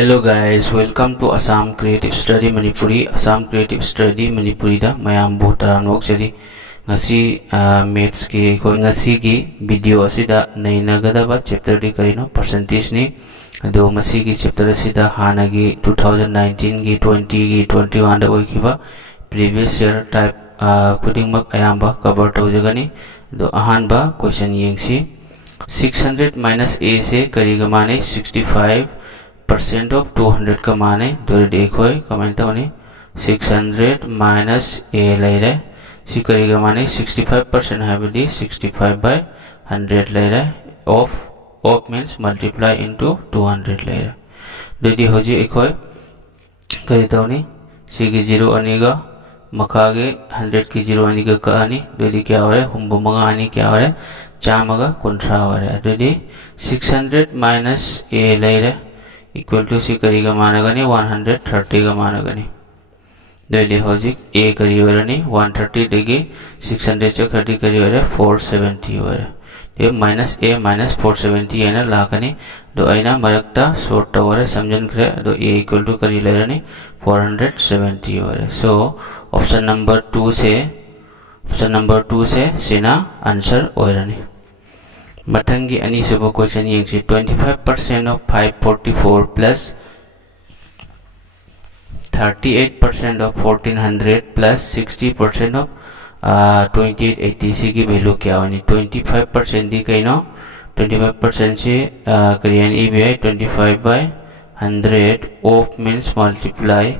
Hello guys, welcome to Assam Creative Study Manipuri. Assam Creative Study Manipuri da mayam bu taranok chari ngasi maths ki ko ngasi ki video asida nainagadaba chapter di karino percentage ni do masi ki chapter asida hanagi 2019 ki 20 ki 21 da oikiba previous year type kuding mak ayamba cover tawjagani do ahanba question yengsi 600 minus a se kariga mane 65% of 200 का माने दो देखो comment होने 600 minus a ले रहे सी करेगा माने 65% है बड़ी 65 by 100 ले रहे of means multiply into 200 ले रहे दो दी हो जी एक होए करे तो नहीं सी की जीरो अनेगा मकागे 100 की जीरो अनेगा कहानी दो दी क्या हो रहा है हम बुमंगा आनी क्या हो रहा है चामगा कुंट्रा हो रहा है दो दी 600 minus a ले रहे इक्वल टू सी करेगा माना गनी 130 का माना गनी दे होजिक a करी वरनी 130 देगी 600 से 30 करी वरे 470 वरे ये माइनस a माइनस 470 है ना लाकनी दो आइना मरकता शॉर्ट वरे समझन करे दो a इक्वल टू करी ले रनी 470 वरे सो ऑप्शन नंबर 2 से सेना आंसर वरनी मथंगी अनि सुबह question यंगसी 25% of 544 plus 38% of 1400 plus 60% of 2880 सी की वैल्यू क्या होनी 25% दी कहीं नो 25% से करियन ई भी है 25 by 100 of means multiply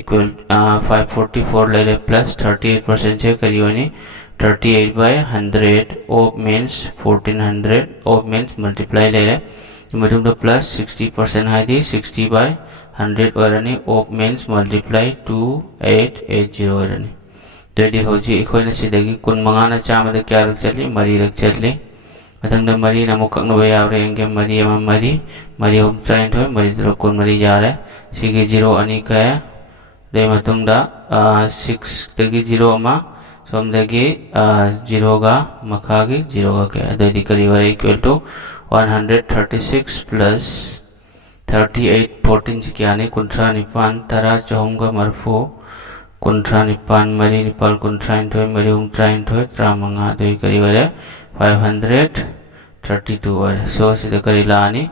equal 544 ले रहे प्लस 38% से करियोनी 38 by 100 of means 1400 of means multiply ले रहे मतलब तो plus 60% है दी 60 by 100 वरनी of means multiply 2880 वरनी तो ये हो जी इकोई न सीधेगी कुन मंगाना चाह मत क्या रख चली मरी रख चली मतलब तो मरी न मुकक न बयाव रहेंगे मरी एवं मरी हम ट्राइंट हो मरी तो कुन मरी जा रहा है सीगे जीरो अनी का है ले मतलब दा 6 तक जीरो अमा सोमदगी 0 का मखागी 0 का क्या दो दिकरी वाले इक्वल टू 136 प्लस 38 14 क्या नहीं कुंट्रा निपान तरा चौंगा मरफो कुंट्रा निपान मरी निपाल कुंट्रा इंटो मरी उंट्रा इंटो त्रामंगा दो दिकरी वाले 532 वाले सो सीधे करी लानी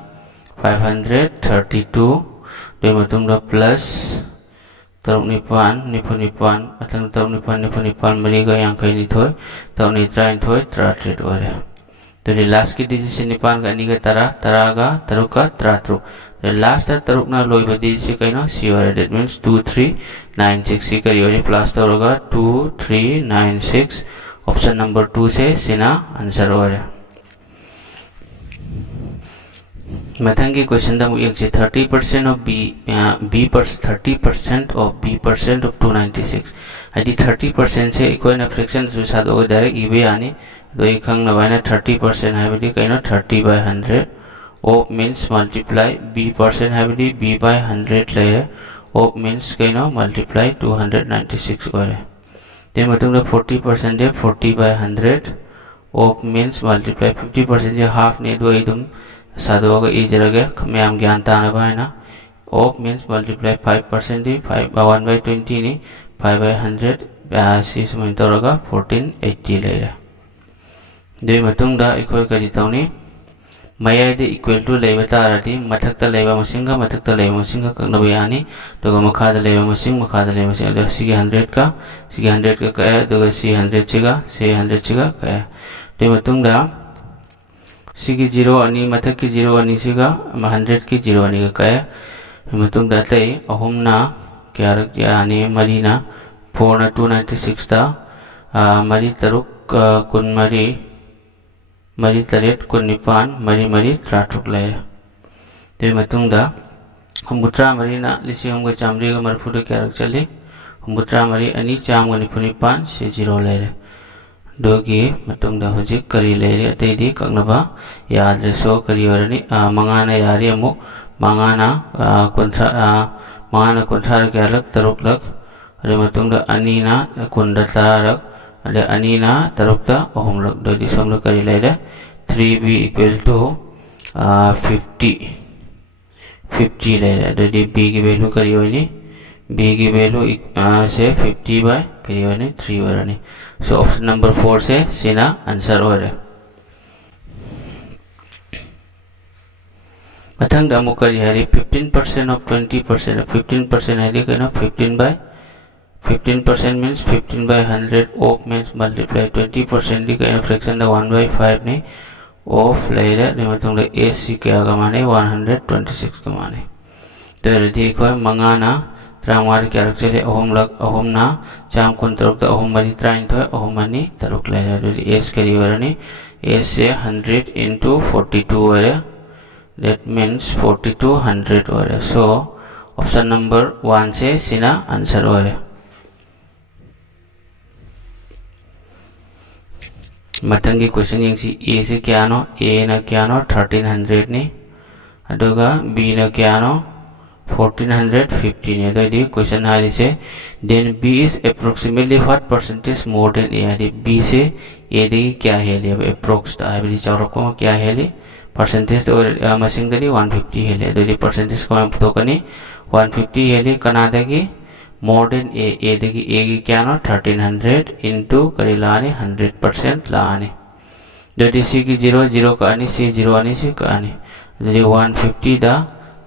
532 दो मतलब प्लस तरuk nipan atang तरuk nipan meriga yang kai ni thoi तरuk ni train thoi tratrit ware तो ये लास्ट की डिजिट निपान का निका तरा का तरuk का tratruk the last तरuk ना लोई बदी से कहीं ना सी वरे that means 2396 सी करी वरे प्लस तो होगा 2396 ऑप्शन नंबर 2 से सीना आंसर वरे मथंगी क्वेश्चन दा मुझे 30% of b 30% of b% of 296 यदि 30% से कोई ना फ्रैक्शन जो साथ होगा डायरेक्ट ई भी आने दो एक खंग ना वाइना 30% है बड़ी कहीं ना 30 by 100 o means multiply b% है बड़ी b by 100 ले रहे o means कहीं ना multiply 296 करे ते मतलब 40% है 40 by 100 o means multiply 50% है half ने दो एकदम साधुओं का इस जगह में हम ज्ञान ताना भाई ना of means multiply 5% he 1 by 20 नहीं 5 by 100 सी समय तो रगा 1480 ले रहा दे मतुंग दा इक्वल करी ताऊनी मया दे इक्वल टू ले बता रहा थी मथक ता लेवा मसिंगा करना बयानी तो मखाद लेवा मसिंग दो सी 100 का क्या है दो सी 100 चिगा 100 चिगा क्या है दे मतुंग दा सीगी 0 अनि मथक की 0 अनि सीगा 100 की 0 अनि का क्या मतलब दाते अहुमना क्या रख दिया अनि मरीना 4 ना 296 था मरी तरुक कुन मरी तरेट कुन निपान मरी त्राटुक ले तो मतलब दा हम बुत्रा मरीना लिसी हम को चामरी का मरफुट क्या रख चले हम बुत्रा मरी अनि चाम को निपान से 0 ले दोगी मतुंग दा हुजिक करी लेरी अतेदी कगनबा याद रेसो करी वरनी मंगाना यारी अमु मंगाना कुंट्रा के अलग तरुक लग अरे मतुंग दा अनीना कुंडा तारक अरे अनीना तरुक ता ओहम लग दोदी समलो करी लेरे 3b equal to 50 50 लेरे अदुदी b की वैल्यू करी होनी b की वैल्यू से 50 बाय करी होनी 3 होरनी सो ऑप्शन नंबर 4 से सीना आंसर हो रहे मथंग दा अमुक करी है 15% of 20% 15% है कहना 15 by 15% means 15 by 100 of means multiply 20% di kaya fraction da 1 by 5 ni of layer ni matong da AC kaya kamane 126 kamane to ready ko mangana tramwar kya rakchele ohom na cham kun taruk da ohom mari train to ohom mani taruk layer ready S kari warani S se 100 into 42 ware that means 42 100 ware so option number 1 se sina answer ware मथंगी question यंगसी A से क्या no ए न क्या no 1300 ने अदुगा B न क्या no 1450 ने तो ये क्वेश्चन हाली से then B is approximately what percentage more than A हाली बी से ए दी क्या है ले अब अप्रोक्स ता है चारों को क्या है ले परसेंटेज तो मसिंग दली 150 है ले तो ये परसेंटेज को हम तो कनी 150 है ले कनाडा की more than a की क्या नो 1300 into करी लाने 100% लाने जो सी की 0 का आनी सी 0 आनी सी का आनी जो 150 दा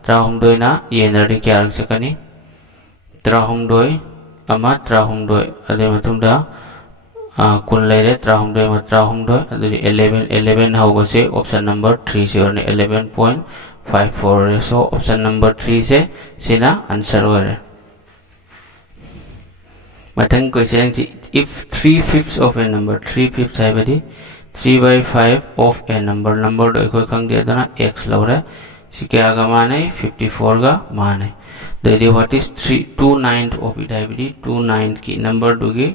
त्राहुम दोई ना ये नर्डी क्या रख सकनी त्राहुम दोई अमा त्राहुम दोई अदे मतुम दा कुन ले रे त्राहुम दोई अदे 11 होगा से ऑप्शन नंबर 3 से और 11.54 सो ऑप्शन नंबर 3 से सीना आंसर हो रहा है मथंग question if 3/5 of a number 3/5 है बदी 3 by 5 of a number दो कोई खंग दिया था ना x लग रहा है इसी क्या का मान है 54 का मान है तो what is 2/9 of it है बदी 2/9 की नंबर दोगी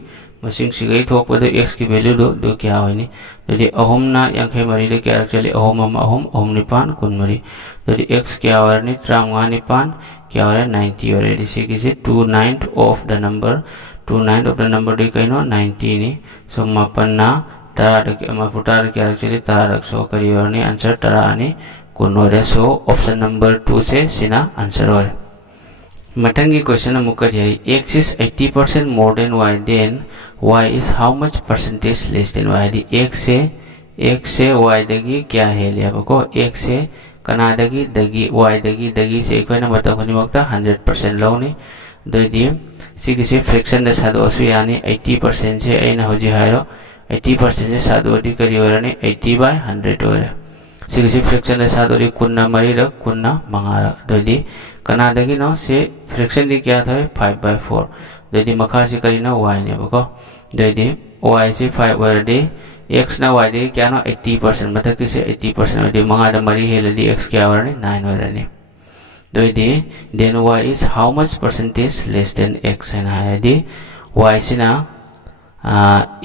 मशीन से गई तो पता x की वैल्यू दो क्या हो नहीं तो अहोम ना यंखे मरी ले क्या चले अहोम निपान कुन मरी तो x क्या हो रहा है त्रांगा निपान क्या हो रहा है 90 हो रहा है इसी किसी 2/9 of the number 2/9 of the number di kaino 90 ni so mapanna tara maputar kya actually tara so kariyor ni answer tara ani kunore so option number 2 se sina answer ore matangi question amukar yari x is 80% more than y then y is how much percentage less than y di x se y dagi kya hai liya bako x se kana dagi y dagi se koina bata kuni makta 100% lo ni दो सी किसी friction दे सादो असु यानी 80% से ऐना हो जी हायरो 80% से सादो दी करी हो रहा नहीं 80 by 100 हो रहा सी किसी फ्रिक्शन दे सादो दी कुन्ना मरी रख कुन्ना मंगारा दो दी कना देगी ना से फ्रिक्शन दी क्या था 5 by 4 दो दी मखा से करी ना y ने बको दो दी y से 5 हो रहा दी x ना y दी क्या ना 80% मतलब किसी 80% हो दी मंगारा मरी है लड़ी x क्या हो रहा नहीं 9 हो रहा नहीं दो दी then y is how much percentage less than x है ना है दी y से ना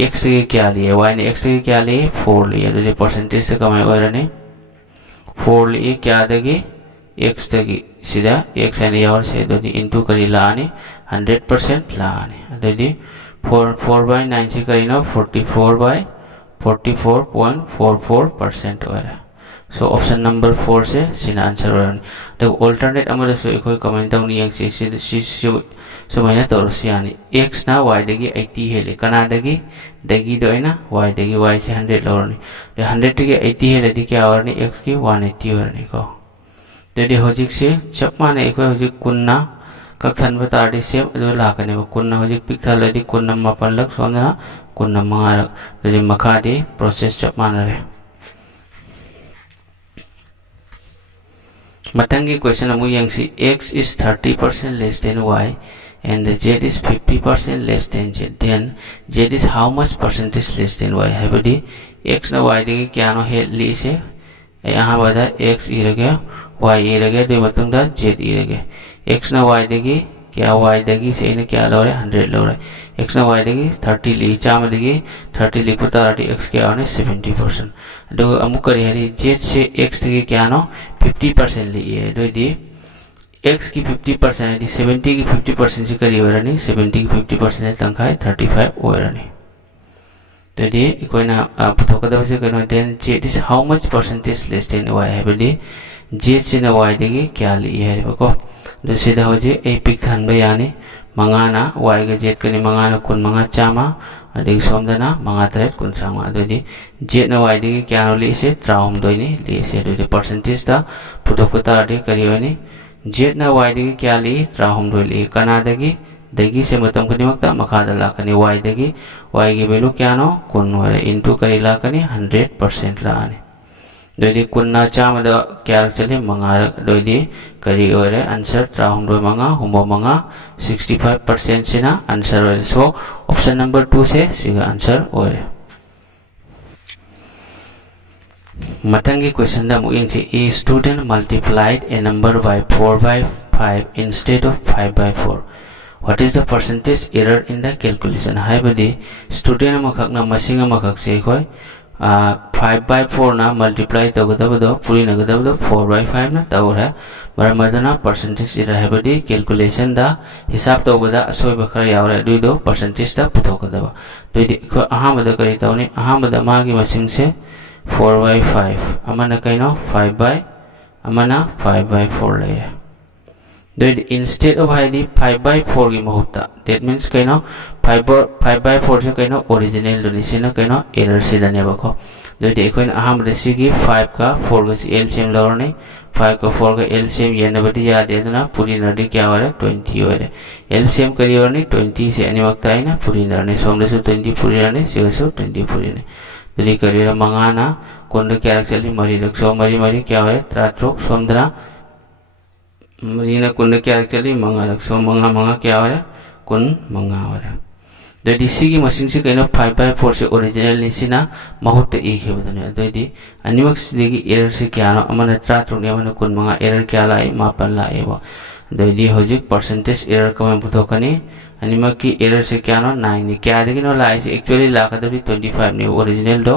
x के क्या लिए y ने x के क्या लिए 4 लिए तो ये परसेंटेज से कम है और नहीं 4 लिए क्या देगी x देगी सीधा x है लिया और से दो दी into करी लाने 100% लाने दो दी 4 by 9 से करी ना 44 by 44.44% हो रहा है so option number 4 से सीना आंसर हो रहा है तो alternate अमर से कोई कमेंट तो नहीं है सो मैंने तो रुसियानी x ना y देगी 80 है ले कना देगी तो है ना y देगी y से 100 लो रही तो 100 के 80 है लेदी क्या हो रही x की 180 हो रही को तो ये होजिक से चप माने एक होजिक कुन्ना कक्षन बता दी से जो लाकने वो कुन्ना होजिक पिक्चर लेदी कुन्ना मापन लग सोना कुन्ना मंगारक तो ये मखा दी प्रोसेस चप माने रहे मथंगी question Amu यंगसी x is 30% less than y and z is 50% less than z then z is how much percentage less than y है बड़ी x ना y देगी क्या नो है ली से यहाँ बता x ई रह गया y ई रह गया तो मतलब दा z ई रह गया x ना y देगी क्या y देगी से इन्हें क्या लो रहे 100 लो रहे x ना y देगी 30 ली चाम देगी 30 ली को 30 x क्या होने 70% तो अमुक करी है z से x देगी क्या नो 50% ली है तो दी x की 50% है दी 70 की 50% से करी हो रहा नहीं 70 की 50% तंखा है 35 हो रहा नहीं तो दी कोई ना आप तो कदम से कहना then z is how much percentage less than y है बड़ी z sina y dagi kya li hai bako do sida hoje a pic than bayani mangana y ga z kani mangana kun manga chama ading somdana manga tret kun sama adodi z na y dagi kya no li se traum doini li se adodi percentage da putokota ade kariwani z na y dagi kya li traum doi li kana dagi se matam kani makta makada lakani y dagi y gi value kya no kun wale into kari lakani 100% la ani doidi kunna chama da kya chale manga doidi kari wale answer traum doi manga humbo manga 65% sina answer wale so option number 2 se siga answer wale matangi question da muyeng che a student multiplied a number by 4 by 5 instead of 5 by 4 what is the percentage error in the calculation haibadi student amakakna masing amakak se khoi 5 by 4 na multiply tagadabado puri nagadabado 4 by 5 na tawra maramadana percentage error haibadi calculation da hisab tawbada asoi bakra yawra duido percentage da puthokadaba duidi ko ahamada kari tawni ahamada magi masing se 4 by 5 amana kaino 5 by amana 5 by 4 layer then instead of ID 5 by 4 की महत्ता that means कहना 5 by 4 से कहना original donation ना कहना error से दने बको तो देखो इन अहम रेसी की 5 का 4 का LCM लौरने 5 का 4 का LCM ये नबटी याद है तो ना पूरी नडी क्या वाला 20 हो रहे LCM करी और नहीं 20 से अन्य वक्त आए ना पूरी नरने सोमरे से 20 पूरी नरने से 20 पूरी ने तो ये करी रहा मंगाना कौन क्या चली मरी रख सो मरी क्या हो रहे त्राट्रोक सोमदना मरीना कुंड क्या चली मंगा रखो मंगा क्या हो रहा कुन मंगा हो रहा तो डीसी की मशीन से कहना 5 by 4 से ओरिजिनल निसिना महत्व एक है बतने तो डी अनिमक से की एरर से क्या ना अमन ट्राट रुनिया मन कुन मंगा एरर क्या लाए मापन लाए वो तो डी होजिक परसेंटेज एरर का मैं बुतो कनी अनिमक की एरर से क्या ना 9 क्या देखी ना लाए से एक्चुअली लाका तो 25 नहीं ओरिजिनल दो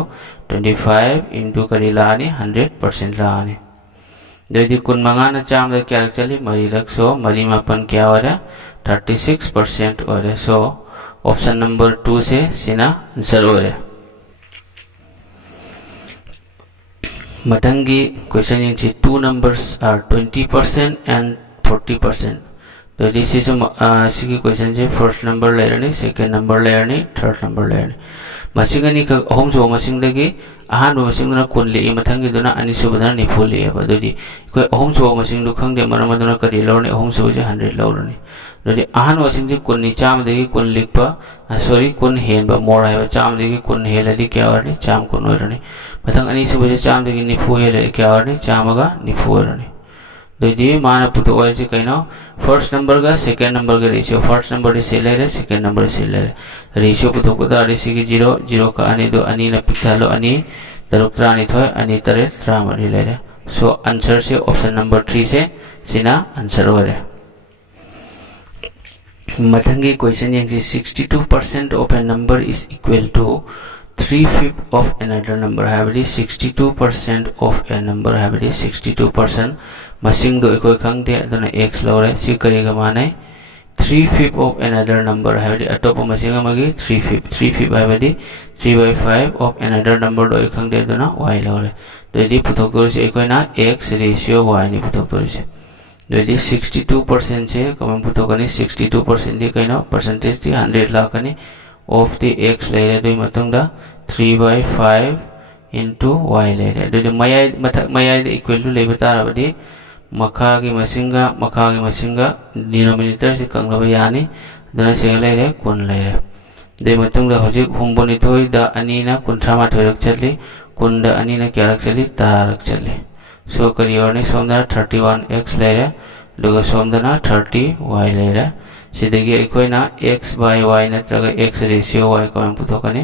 25 इंटू करी लाने 100% लाने दोदी कुन मंगाना चाम द क्या चली मरी रख सो मरी मापन क्या हो रहा 36% हो रहा सो ऑप्शन नंबर 2 से सिना आंसर हो रहा Matangi question in 2 numbers are 20% and 40% तो दिस इज सिगी क्वेश्चन से फर्स्ट नंबर ले रही सेकंड नंबर ले रही थर्ड नंबर ले रही मसिंगनी का होम जो मसिंगदगी अहान मसिंगना कुन ले मथंगी दुना अनि सुबदना निफु ले बदुदी कोई होम जो मसिंग खंगदे मरमदना करी लौरने होम जो 100 लौरने दोदी अहान मसिंग जे कुन नि चाम दगी कुन लिखपा सॉरी कुन हेनबा मोर है चाम दगी कुन हेलदी क्या वरने चाम कुन वरने मथंग अनि सुबजे चाम दगी निफु हेले क्या वरने चामगा निफु वरने दोदी माना पुतो वाइसे कहना फर्स्ट नंबर का सेकंड नंबर का रेशियो फर्स्ट नंबर से ले रहे सेकंड नंबर से ले रहे रेशियो पुतो पुता रेशियो की 0 का अनि दो अनि न पिथालो अनि तरुक त्रानी थोय अनि तरे त्रामरी ले रहे सो आंसर से ऑप्शन नंबर 3 से सिना आंसर हो रहे मथंगी क्वेश्चन ये 62% of a number is equal to 3/5 of another number have 62% of a number have 62% मसिंग दो इको खंगते अदना x लौरे सी करेगा माने 3/5 of another number have अटोप मसिंग मगी 3/5 have 3/5 of another number दो खंगते अदना y लौरे तो यदि पुथोक तो से इको ना x रेशियो y नि पुथोक तो से तो यदि 62% से कम पुथोक नि 62% दी कहना परसेंटेज दी 100 लाख नि of the x ले रहे दो मतंग दा 3/5 into y ले रहे दो मयाई इक्वल टू ले बता रहा बदी मखा की मसिंगा डिनोमिनेटर से कंगलबा यानी दना से ले रहे कुन ले रहे दे मतंग दा होजिक हुंबोनि थोई दा अनि ना कुंथ्रामा थोरक चली कुन दा अनि ना क्या रख चली तारक चली सो करियर ने सोमदा 31x ले रहे दुगा सोमदा 30y ले रहे सिद्धगी Ikauna x by y नत्रगा x ratio y को हम पुथोकने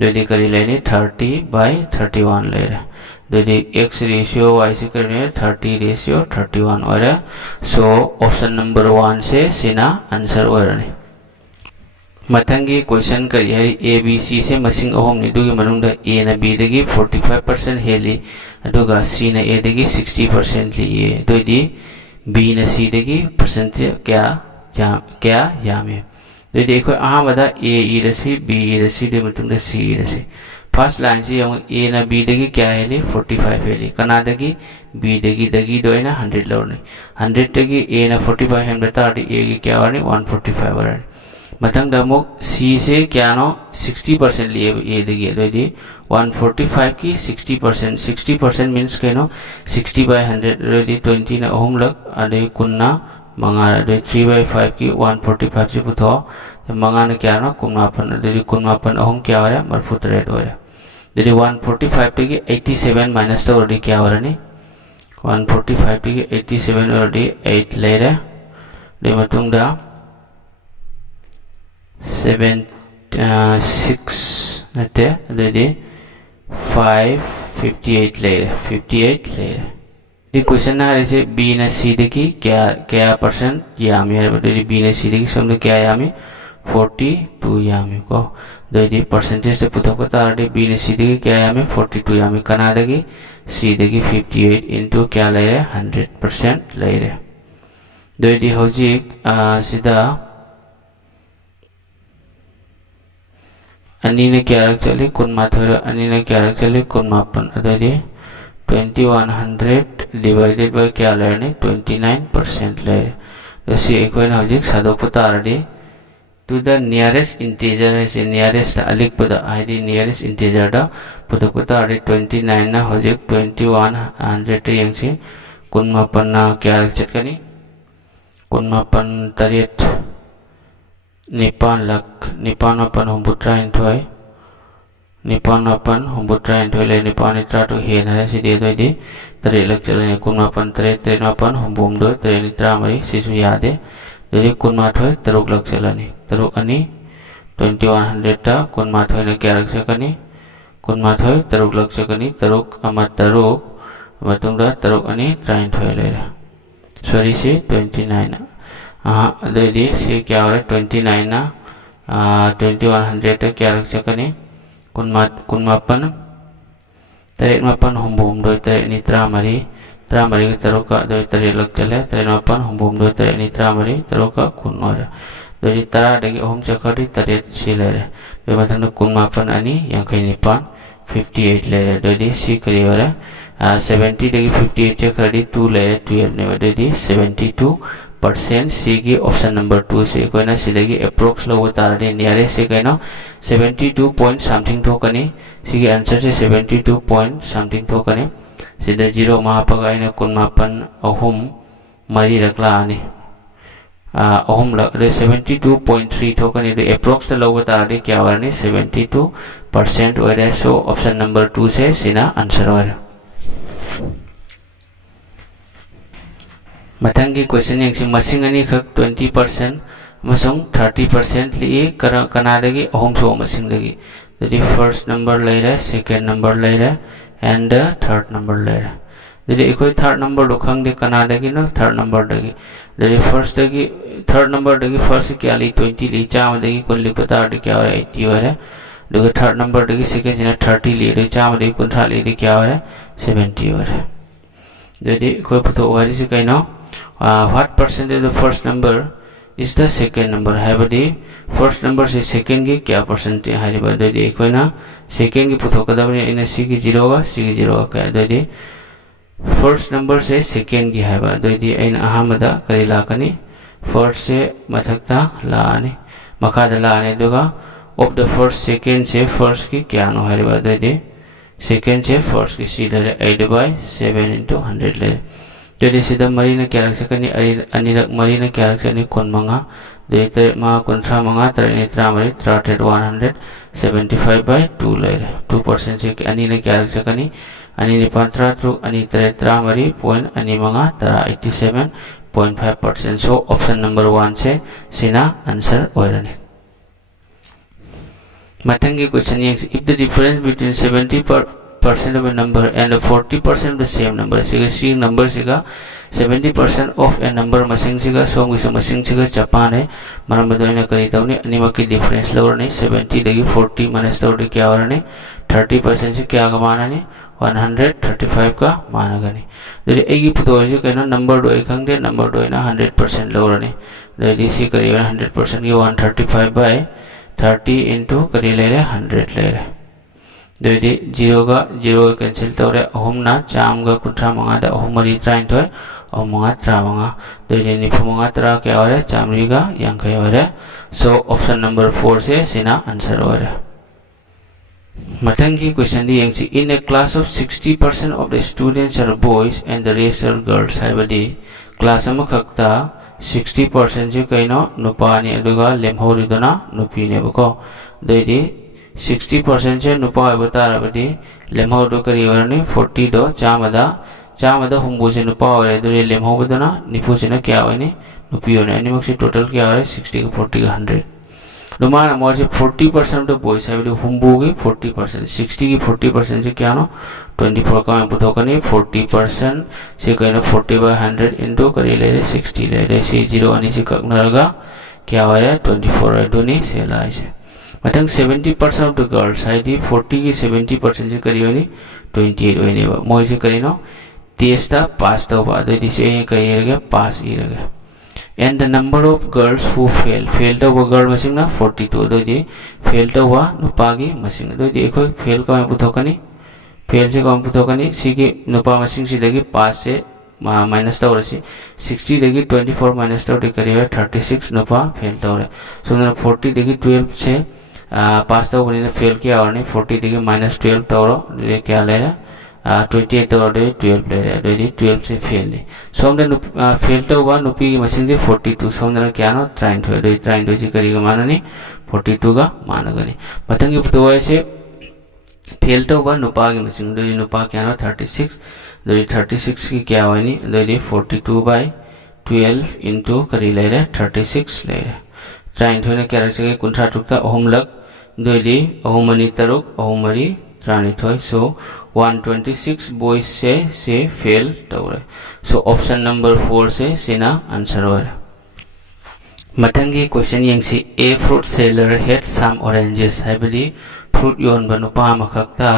दोदी करी लेनी 30/31 ले रहा दोदी x रेशियो y से करने 30 रेशियो 31 हो रहा सो ऑप्शन नंबर 1 से सिना आंसर हो रहा मथंगी क्वेश्चन करी है a b c से मसिंग अहोम नि दुगी मनुंग a ना b दगी 45% हेली अदुगा c ना a दगी 60% लिए दोदी b ना c दगी परसेंटेज क्या यामे तो देखो अहाँ बता a e रसी b e रसी दे मतंग द c e रसी फर्स्ट लाइन से ए ना बी दगी क्या हेली 45 हेली कना दगी बी दगी दो ना 100 लौरनी 100 दगी ए ना 45 हेम बता ए की क्या वारनी 145 वारनी मथंग दमुक सी से क्या नो 60% लिए ए दगी दगी 145 की 60% मीन्स के नो 60 by 100 रेडी 20 ना ओम लग अदे कुन्ना मंगा अदे 3 by 5 की 145 से पुथो मंगा ने क्या नो कुन्नापन अदे कुन्नापन ओम क्या वाला मरफुत रेट वाला दे 145 की 87 माइनस तो ऑलरेडी क्या वाला नहीं 145 की 87 ऑलरेडी 8 ले रहे दे मतुंग दा 7 6 नते दे 558 ले रहे 58 ले रहे ये क्वेश्चन ना ऐसे बी ना सी देखी क्या परसेंट यामी है बट बी ना सी देखी समझो क्या यामी 42 यामी को दे परसेंटेज से पुथो को तारडे बी ने सी देखी क्या यामी 42 यामी कना देगी सी देखी 58 into क्या ले रहे 100% ले रहे दे होजिक सीधा अन्नी ने क्या रख चले कुन माथोरा अन्नी ने क्या रख चले कुन मापन अदे 2100 divided by क्या ले रहे 29% ले रहे जैसे एक बार होजिक सादो पुतारडे to the nearest integer is nearest alik pada id nearest integer da pada kuta adi 29 na hojek 2100 yang si kun mapan na kya chat kani kun mapan tarit nipan lak nipan mapan humbutra intoi nipan mapan humbutra intoi le nipan itra to he na si de doi di tarit lak chalane kun mapan tarit mapan humbum do tarit itra mari sisu yade jadi kun mathoi teruk lak chalani teruk ani 2100 ta kun mathoi na kya rak sakani kun mathoi teruk lak sakani teruk amat teruk matung da teruk ani 30 le sorry si 29 jadi si kya ore 29 na 2100 ta kya rak sakani kun mapan tarik mapan humbum do tarik ni tramari tramari teruk ka do tarik lak chale tarik mapan humbum do tarik ni tramari teruk ka kun ora dari tara dagi om cakari tarik silere bematang kun mapan ani yang kai nipan 58 lere dari si kari ora 70 dagi 58 cakari 2 lere 12 ne dari 72% C की option number 2 से कोई ना सीधे approx लोग तारा दे nearest से कहना 72 point something तो कने सी के आंसर से 72 पॉइंट समथिंग तो कने सीधे 0 महापगाई ने कुन मापन अहोम मरी रखला आने अहोम लग 72.3 तो कने दे अप्रोक्स लोग तारा दे क्या वाला ने 72% वाला सो ऑप्शन नंबर 2 से सीना आंसर वाला मथंगी क्वेश्चन यंगसी मसिंग अनि खक 20% मसंग 30% लिए कना दगी अहोम सो मसिंग दगी दि फर्स्ट नंबर ले रहा सेकंड नंबर ले रहा एंड थर्ड नंबर ले रहा दि कोई थर्ड नंबर दुखंग दे कना दगी न थर्ड नंबर दगी दि फर्स्ट दगी थर्ड नंबर दगी फर्स्ट क्या ली 20 ली चाम दगी कोन ली पता दे क्या हो रहा 80 हो रहा दगे थर्ड नंबर दगी सेकंड जिना 30 ली दे चाम दगी कोन था ली दे क्या हो रहा 70 हो रहा दि कोई पतो वाली से कहिनो what percentage of the first number is the second number हाइबदी first number से second की क्या percentage हाइबा दे कोई ना second की पुथो कदा बने इन c की 0 होगा c की 0 होगा क्या दे first number से second की हाइबा दे इन अहमदा करीला कनी first से मथकता लाने मखादा लाने दोगा of the first second से first की क्या नो हाइबा दे second से first की सीधे 8/7 into 100 ले jadi sida marina kya rak sakani anirak marina kya rak sakani kon manga de te ma kon sa manga tra ni tra mari 175/2 le 2% se ani ne kya rak sakani ani ni pantra tru ani tra mari point ani manga tra 87.5% so option number 1 se sina answer oirani matangi question is if the difference between 70% of a number and 40% of the same number siga c number siga 70% of a number masing siga so masing siga japan hai maram badona kari tawni anima ki difference lower ne 70 dagi 40 minus tawdi kya ho ne 30% से क्या माना ने 135 का माना गनी दे एगी पुतोजी कहना number दो एक हंगे number दो ना 100% लोअर ने दे सी करिए 100% की 135/30 into करिए ले रहे 100 ले रहे दोदी 0 का 0 कैंसिल तौरे अहम ना चाम का कुंट्रा मंगा दा अहम मरी ट्राइन थोय अहम मंगा त्रा मंगा दोदी निफु मंगा त्रा क्या हो रहा है चामरी का यांखे हो रहा है सो ऑप्शन नंबर 4 से सिना आंसर हो रहा है Mathangi question di yangsi in a class of 60% of the students are boys and the rest are girls haibadi class ama khakta 60% je kaino nupa ni aduga lemhori dona nupi ne bako doidi 60% je nupa abata rabadi lemhor do kari warani 40 do chamada humbu je nupa ore do lemhor badona nipu je na kya hoini nupi one ani maksi total kya ore 60 ka 40 ka 100 Numan amor se 40% of the boys have to humbu ki 40% 60 ki 40% se kya no 24 का input होगा नहीं 40% से कहीं ना 40 by 100 into करी ले रहे 60 ले रहे से 0 आने से कगना लगा क्या हो रहा है 24 है दोनों से लाए से मतलब 70% of the girls है दी 40 की 70% से करी होनी 28 होने वाला मोई से करी नो तेस्ता पास तो बाद दो दिसे कहीं लगे पास ही लगे and the number of girls who failed over girl machine na 42 do di failed over nupagi machine do di khoi fail ka input hoga ni fail se ka input hoga ni si ki nupa machine si dagi pass se minus ta ore 60 dagi 24 minus ta kari 36 nupa fail ta ore so na 40 dagi 12 se pass ta bani fail kiya aur ni 40 dagi minus 12 ta ore le kya le 28 तो order 12 ले रहा है 12 से fail है सो हमने fail तो हुआ नुपी की मशीन से 42 सो हमने क्या ना ट्राइंट हुआ ट्राइंट हो करेगा माना नहीं 42 का माना नहीं पतंग की तो ऐसे फेल तो हुआ नुपा की मशीन नुपा क्या ना 36 36 की क्या हुआ नहीं 42 by 12 इंटू करी ले रहे 36 ले रहे ट्राइंट होने क्या रखे कुंठा टुकता ओम लग ओम मनी तरुक ओम मरी ट्राइंट हो सो 126 boys से fail तौरे so option number 4 से सीना आंसर हो रहा मथंगी क्वेश्चन यंगसी a fruit seller had some oranges हाइबली fruit योन बनुपा मखकता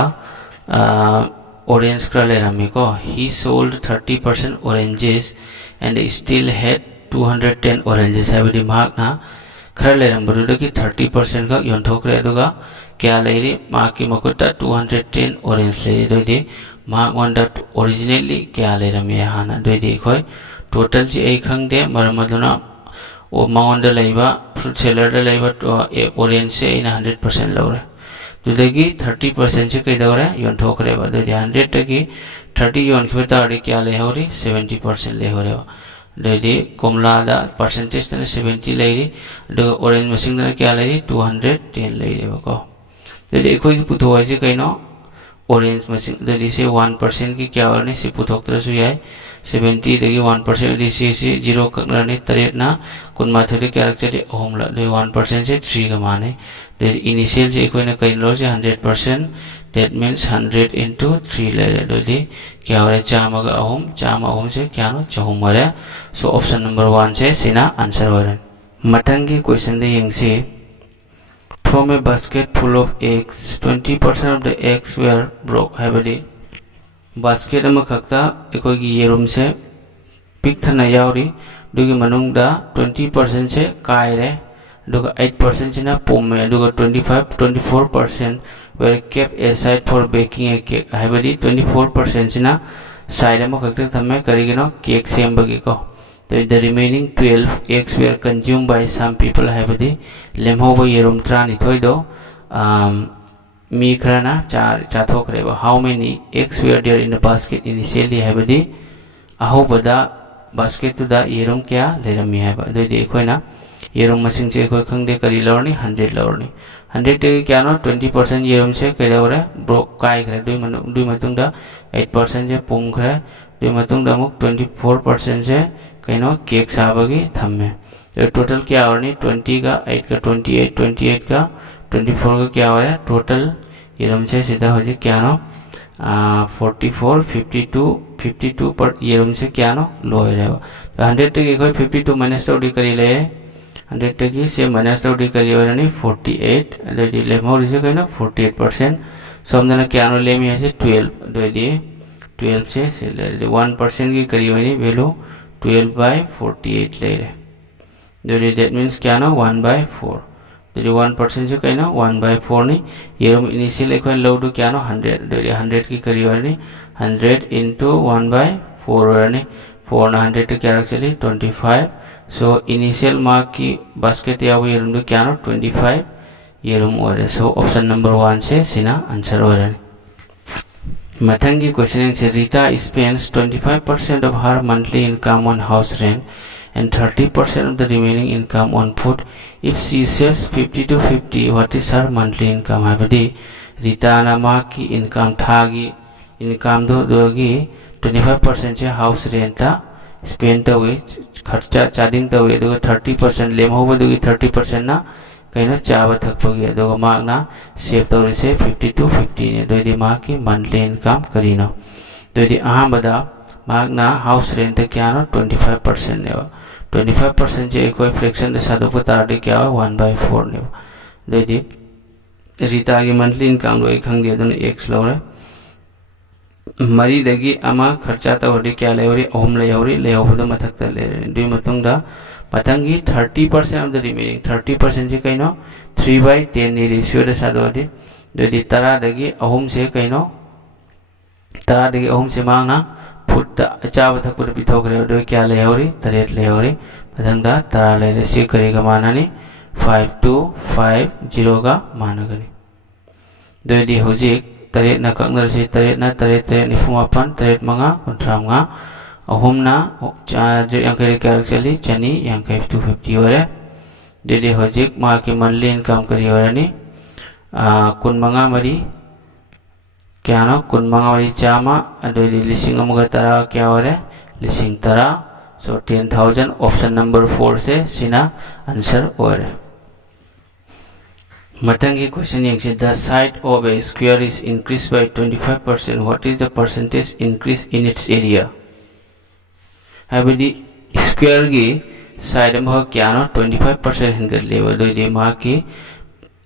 orange करा ले रहा को he sold 30% oranges and still had 210 oranges हाइबली mark ना खरा ले रहा बरुदा की 30% का योन ठोक रहे दुगा क्या ले रही माँ की मकुटा 210 ऑरेंज ले रही दे माँ वंडा ओरिजिनली क्या ले रहा मैं यहाँ ना दे कोई टोटल जी एक हंग दे मरमदुना वो माँ वंडा लाइबा फ्रूट सेलर डा लाइबा तो ऑरेंज से इन 100% लो रहे दे की 30% से कई दौरे यों ठोक रहे बा दे 100 टकी 30 यों की बता रही क्या ले हो रही 70% ले हो रहे दे कोमला दा परसेंटेज तने 70 ले रही दो ऑरेंज मशीन तने क्या ले रही 210 ले रही बको देखो कि पुथो ऐसे कहीं ना ऑरेंज मशीन दे से 1% की क्या वाले से पुथोक तरह से है 70 देखिए 1% दे से 0 करने तरेट ना कुन माथुरी क्या रखते हैं ओम ला दे 1% से 3 का मान है दे इनिशियल से कोई ना कहीं लो से 100% that means 100 into 3 ले रहे दे क्या हो रहा है चाम ओम से क्या ना चहुम हो रहा है सो ऑप्शन नंबर 1 से सीना आंसर हो रहा है मथंगी क्वेश्चन दे यंग से From a basket full of eggs, 20% of the eggs were broke. हाइबली basket अमा खक्ता एको की ये रूम से पिक था नया औरी दुगी मनुंग दा 20% से काय रे दुगा 8% से ना पोम में दुगा 24% were kept aside for baking a cake. हाइबली 24% से ना साइड अमा खक्ता थम्मे करेगी ना केक सेम बगी को the remaining 12 eggs were consumed by some people हाइबली लेमहो वो ये रूम ट्रानी थोड़ी दो मी खराना चाथोक रेबा how many eggs were there in the basket initially हाइबली अहो बदा basket तो दा ये रूम क्या ले रमी है बा दे कोई ना ये रूम मशीन से कोई खंग दे करी लौरनी 100 लौरनी 100 के क्या ना 20% ये रूम से कई लौरे ब्रोक काय करे दुई मतुंग दा 8% से पुंग करे दुई मतुंग दा मुक 24% से कहीं ना केक साबगी थम्मे तो टोटल क्या हो रही 20 का 8 का 28 का 24 का क्या हो रहा है टोटल ये रूम से सीधा हो जाए क्या ना 44 52 पर ये रूम से क्या ना लो है रहेगा तो 100 तक एक 52 माइनस तो डी करी ले 100 तक से माइनस तो डी करी हो रहा नहीं 48 रेडी ले मोर इसे कहीं ना 48% सो हम जाना क्या ना ले में ऐसे 12 दो दिए 12 से ले 1% की करी हुई नहीं वैल्यू 12 by 48 ले रहे that means क्या ना 1/4 तो 1% से कहीं 1/4 नहीं येरुम इनिशियल एक लोड क्या 100 तो 100 की करी और नहीं 100 into 1/4 और नहीं 4 ना 100 तो क्या चली 25 सो इनिशियल मार्क की बास्केट या वो येरुम क्या 25 येरुम और सो ऑप्शन नंबर 1 से सीना आंसर हो रहा है मथंगी क्वेश्चन से Rita spends 25% of her monthly income on house rent and 30% of the remaining income on food. If she saves 50 to 50, what is her monthly income? हाबदी Rita नामा की इनकम थागी इनकम दोगी 25% से हाउस रेंट ता स्पेंड तवे खर्चा चार्जिंग तवे दोगे 30% लेम हो दोगी 30% ना कहीं ना चाव थकपगी दोगे मार्क ना सेव तवे से 50 to 50 ने दोगी मार्क की मंथली इनकम करीनो दोगी आहाँ बदा मार्क ना हाउस रेंट क्या ना 25% ने 25% से कोई फ्रैक्शन के साथ ऊपर तार क्या हो 1/4 ने दोगी रीता की मंथली इनकम दो एक हंगे दोनों x लो रहे मरी दगी अमा खर्चा तवरी क्या ले होरी ओम ले होरी ले हो दो मथक तक ले रहे दुई मतुंग दा पतंगी 30% of the remaining 30% से कहीं 3/10 ने रेशियो के साथ होती दोगी तरा दगी ओम से कहीं तरा दगी ओम से मांगना फुट चाव तक पूरे पिथोक रहे दो क्या ले होरी तरेट ले होरी पतंग दा तरा ले रेशियो करेगा माना नहीं 5250 का माना करी दोगी होजिक तरेट ना कंगर से तरेट ना तरेट निफुमापन तरेट मंगा कुंट्रामंगा अहुम ना यांकरी क्या चली चनी यांकरी 250 हो रहे दोगी होजिक माँ की मंथली इनकम करी हो रही कुन मंगा मरी क्या ना कुन मंगा मरी चामा दोगी लिसिंग अमुगा तरा क्या हो रहे लिसिंग तरा सो 10,000 ऑप्शन नंबर 4 से सीना आंसर हो रहे मटंगी क्वेश्चन ये the side of a square is increased by 25%. What is the percentage increase in its area? हाबदी स्क्वायर की साइड में क्या ना 25% हिंगत लेवल दो ये माँ की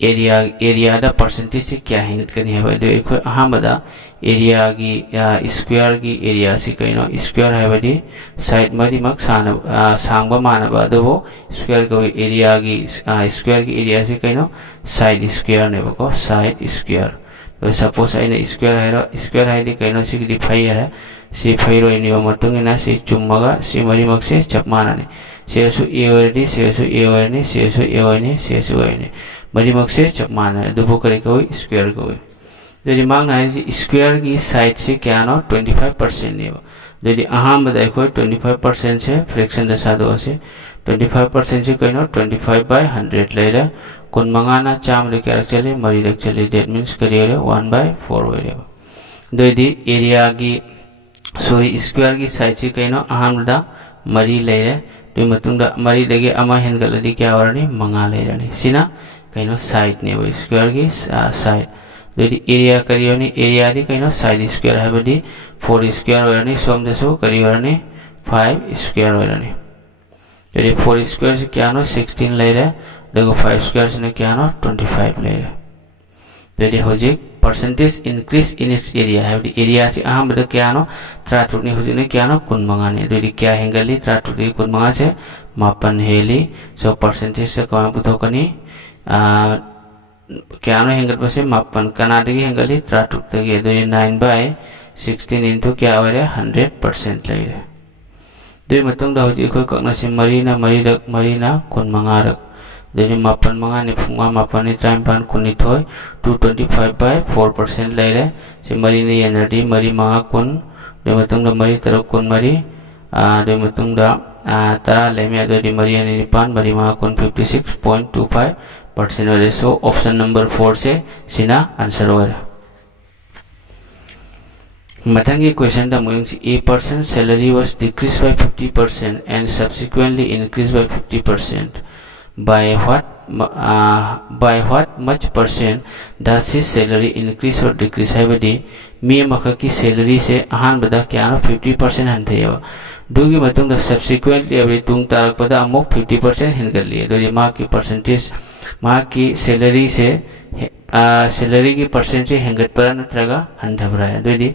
एरिया दा परसेंटेज से क्या हिंगत करनी है भाई दो एक अहम बदा एरिया की या स्क्वायर की एरिया से कहीं ना स्क्वायर है भाई साइड में दिमाग सांग माना बाद वो स्क्वायर को एरिया की स्क्वायर की एरिया से कहीं ना साइड स्क्वायर ने बको साइड स्क्वायर तो सपोज आई स्क्वायर है कहीं ना सी फाइव है सी फाइव रोइनी मतुंगी ना सी चुम्मगा सी मरी मग से चप माना ने सेसु ए ओरदी सेसु ए ओरनी सेसु ए ओरनी सेसु ओरनी मरी मग से चप माना दुबो करे कोई स्क्वायर कोई यदि मांगना है स्क्वायर की साइड से क्या ना 25% ने यदि अहम बताए कोई 25% से फ्रैक्शन के साथ हो से 25% से कहीं ना 25/100 ले रहा कुन मंगाना चाम ले क्या चले मरी रख चले डेट मीन्स करिए 1/4 हो रहा दो यदि एरिया की सॉरी स्क्वायर की साइड से कहीं ना अहम दा मरी ले रहे तो मतुंगा मरी लगे अमा हेंगल यदि क्या हो रहा मंगा ले रहा सीना कहीं ना साइड ने वो स्क्वायर की साइड यदि एरिया करियो नहीं एरिया दी कहीं ना साइड स्क्वायर है बदी 4 स्क्वायर हो रहा सोम दसो करियो नहीं 5 स्क्वायर हो रहा यदि 4 स्क्वायर से क्या ना 16 ले रहे देखो 5 स्क्वायर से क्या ना 25 ले रहे यदि होजिक percentage increase in its area है एरिया से अहम बद क्या ना त्राटुनी होजिक ने क्या ना कुन मंगाने यदि क्या हेंगली त्राटुनी कुन मंगा से मापन हेली सो परसेंटेज से कौन पुथोकनी क्या ना हेंगल बसे मापन कनाडगी हेंगली त्राटुक तगी दो 9/16 इंटू क्या हो रहा 100% ले रहे दो मतंग दा होजी कोई कौन से मरी ना कुन मंगा रख दो मापन मंगा ने फुंगा मापन ने टाइम पान कुनी थोय 225/4% ले रहे से मरी ने एनर्जी मरी मंगा कुन दो मतंग दा मरी तरफ कुन मरी दो मतंग दा तरा ले में दो मरी ने निपान मरी मंगा कुन 56.25% हो रहे सो ऑप्शन नंबर 4 से सीना आंसर हो रहा मथंगी क्वेश्चन दा मुझे a person salary was decreased by 50% and subsequently increased by 50%. By what much percent does his salary increase or decrease? है बदी मी मखा की सैलरी से अहान बदा क्या ना 50% हंते है दूगी मतुंग दा subsequently अभी तुंग तारक बदा अमुक 50% हिन कर लिए दो ये माँ की परसेंटेज की सैलरी से सैलरी की परसेंट से हेंगटपरा नत्रगा हंधबरा है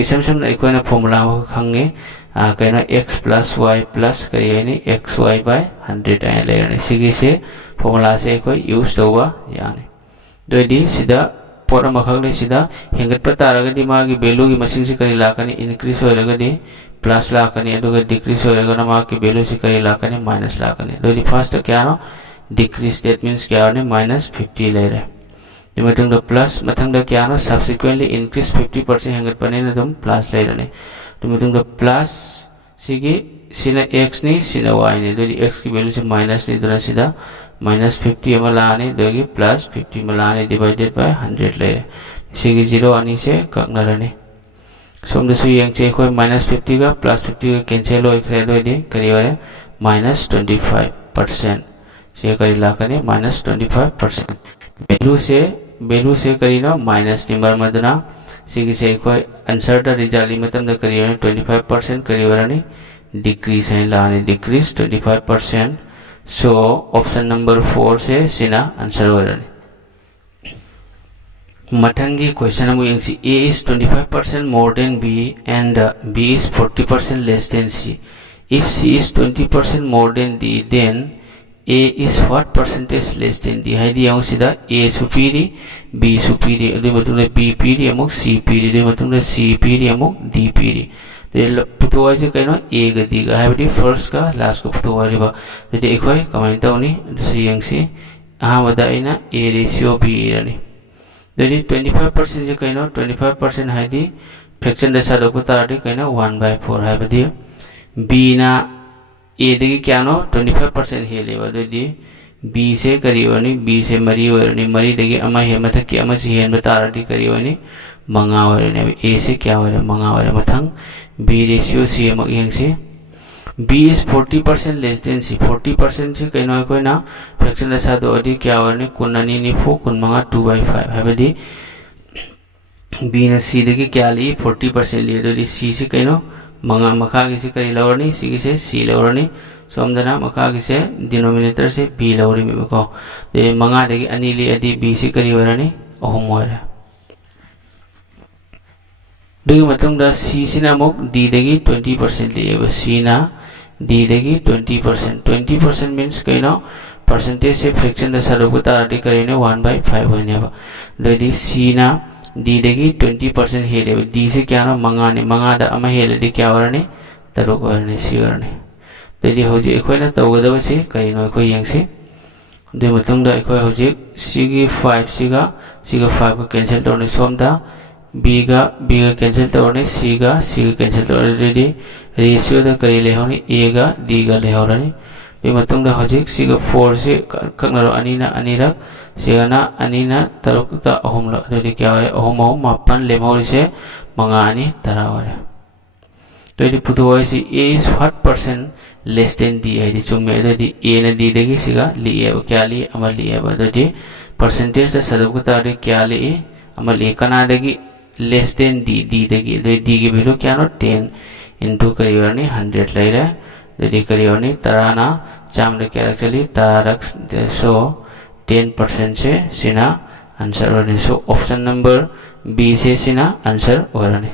इसम सम अखोना फॉर्मूला खंगे कहीं x प्लस y प्लस करी एक्स वाई बाय 100 आए लेरने से फॉर्मूला से अखोई यूज तौबा यानी सिदा पोर मखले सिदा हेंगटप तारगदी मागी वैल्यू की मसिंग से करी लाकनी इंक्रीज होरगदी प्लस लाकनी अदुगा डिक्रीज होरगना मागी वैल्यू से करी लाकनी माइनस लाकनी फर्स्ट क्या नो डिक्रीज दैट मीन्स क्या ने माइनस 50 ले रहे मथंग प्लस मथंग क्या नो सब्सिक्वेंटली इंक्रीज 50% हेंगटपने न तुम प्लस ले रहे मथंग प्लस सिगी सिना x नि सिना y नि x की वैल्यू से माइनस नि दुना सिदा माइनस 50 लाने दोगी प्लस 50 लाने डिवाइडेड बाय 100 ले सिगी 0 आनी से ककनरने सोमदसु यंगचे कोई माइनस 50 का प्लस 50 का कैंसिल हो खरे दोदी करिवरे माइनस 25% से करी लाकने माइनस 25% वैल्यू से करी ना माइनस नंबर मदना सिगी से कोई आंसर द रिजल्ट मतम द करिवरे 25% करिवरे डिक्रीज है लाने डिक्रीज 25%. So option number 4 से सिना आंसर हो रहा है मथंगी क्वेश्चन हम यंगसी A is 25% more than B and B is 40% less than C. If C is 20% more than D, then A is what percentage less than D? Heidi young सिदा A superior, B superior. अदे मतलब B superior अमुक C superior. अदे मतलब C superior अमुक D superior. पुतुआ से कहीं ना A गदी का है बड़ी फर्स्ट का लास्ट को पुतुआ रिबा तो एक होए कमेंट होनी दूसरी यंग से हाँ बताइए ना A रेशियो B रनी तो 25% से कहीं ना 25% है दी फ्रैक्शन दशा लोग तारे कहीं ना 1/4 है बड़ी B ना A देखिए क्या नो 25% है लेवा तो B से करीब नहीं B से मरी हो रही मरी देखिए अमा है मतलब कि अमा से है बता रही करीब नहीं मंगा हो रही है A से क्या हो रहा है मंगा हो रहा है मथंग B रेशियो C है मग से B is 40% less than C 40% से कहीं ना कोई ना फ्रैक्शन दशा दो अधिक क्या हो रहा है कुन्नानी निफो कुन मंगा 2/5 है बड़ी B ना C देखिए क्या ली 40% लिए तो C से कहीं ना मंगा मखा किसी करी लवरनी C से C लवरनी सोमदना मखा किसे डिनोमिनेटर से B लवरी में बको तो मंगा देखिए अनिली अधि B से करी वरनी ओहम हो रहा C सिना मुक D देगी 20% लिए C ना D देगी 20% means कहीं ना परसेंटेज से फ्रैक्शन दशा लोग तारटी करेंगे 1/5 होने बा दोदी C ना D देगी 20% है ले D से क्या ना मंगा दा अमा है ले क्या वरने तरुक वरने C वरने दोदी हो जी एक ना तो गदव से कहीं ना कोई यंग से दो मतलब एक हो जी C की 5 C का 5 का कैंसिल तो नहीं सोमता B का कैंसिल तो नहीं C का कैंसिल तो रेडी रेशियो तो करी ले होनी A का D का ले हो रही ये मतलब हो जी C का 4 से ककनरो अनीरक C का ना अनीना तरुक ता ओहम लो रेडी क्या हो रहा है ओहम मापन ले मोरी से मंगानी तरह हो रहा है तो ये पुतुआ से A is what percent less than D है ये चुम्मे तो ये A ने D देगी C का लिए वो क्या लिए अमल लिए बस तो ये परसेंटेज तो सदब को तारे क्या लिए अमल ये कना देगी less than D देगी तो D की वैल्यू क्या नो 10 into करीबन 100 ले रहा है तो D करीबन तराना चामड़े क्या रख चली तारक सो 10% से सिना आंसर हो रही सो ऑप्शन नंबर B से सिना आंसर हो रही